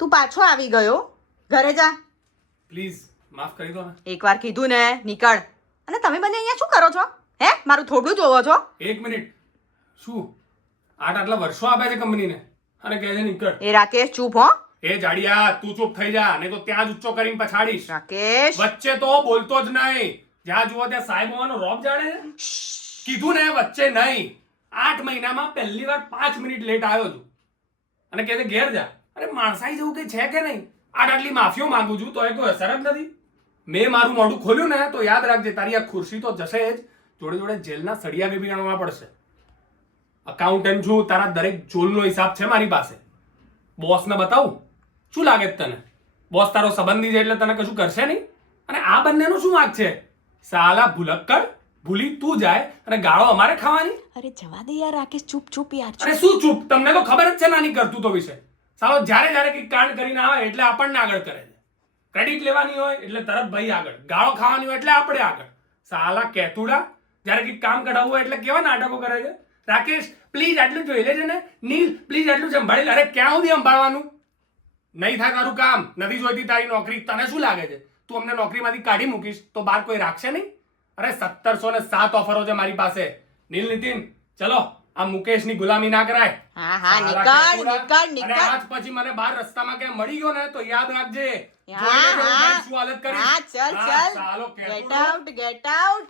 તું પાછો આવી ગયો, ઘરે જા. પ્લીઝ માફ કરી દો ને. એકવાર કીધું ને નીકળ. અને તમે બંને અહીંયા શું કરો છો? હે, મારું થોડું જોવો છો? એક મિનિટ, શું આટલા વર્ષો આપ્યા છે કંપનીને અને કહે છે નીકળ? એ રાકેશ ચૂપ હો. એ જાડિયા, તું ચૂપ થઈ જા, નહીં તો ત્યાં જ ઉચ્ચો કરીને પછાડીશ. રાકેશ વચ્ચે તો બોલતો જ નહીં. જ્યાં જુઓ ત્યાં સાહેબ હોવાનો રોબ જાણે છે. કીધું ને વચ્ચે નહીં. 8 મહિનામાં પહેલી વાર 5 મિનિટ લેટ આવ્યો છું અને કહે છે ઘેર જા. અરે માણસાઈ જેવું કઈ છે કે નહીં? આટલી માફીઓ માંગુ છું તો એ કોઈ અસર જ નથી. મેં મારું મોઢું ખોલ્યું ને તો યાદ રાખજે, તારી આ ખુરશી તો જશે જ, જોડે જોડે જેલના સળિયા બી ગણવા પડશે. અકાઉન્ટન્ટ છું, તારા દરેક જોલનો હિસાબ છે મારી પાસે. બોસને બતાવું? શું લાગે છે તને? બોસ તારો સંબંધી છે એટલે તને કશું કરશે નહીં? અને આ બંનેનો શું વાંક છે? સાલા ભૂલક્કડ, ભૂલી તું જાય અને ગાળો અમારે ખાવાની? અરે જવા દે યાર રાકેશ, ચૂપ ચૂપ યાર. અરે શું ચૂપ? તમને તો ખબર જ છે નાની કરતૂતો વિશે. સાલો જ્યારે જ્યારે કંઈક કાંડ કરીને આવે એટલે આપણને આગળ કરે છે. ક્રેડિટ લેવાની હોય એટલે તરત ભાઈ આગળ, ગાળો ખાવાની હોય એટલે આપણે આગળ. સાલા કેતુડા, જ્યારે કંઈક કામ કઢાવવું હોય એટલે કેવા નાટકો કરે છે. રાકેશ પ્લીઝ આટલું જોઈ લેજે ને. નીલ પ્લીઝ આટલું સંભાળી લે. અરે ક્યાં સુધી સંભાળવાનું? નહીં થાય તારું કામ, નથી જોઈતી તારી નોકરી. તને શું લાગે છે તું અમને નોકરીમાંથી કાઢી મૂકીશ તો બહાર કોઈ રાખશે નહીં? અરે 1707 ઓફરો છે મારી પાસે. નીલ નીતિન ચલો, આ મુકેશની ગુલામી ના કરાય. હા હા નીકળ નીકળ નીકળ. અને આજ પછી મને બહાર રસ્તામાં ક્યાં મળી ગયો ને તો યાદ રાખજે. હા હા શું હાલત કરી. હા ચલ ચલ. સાલો ગેટ આઉટ ગેટ આઉટ.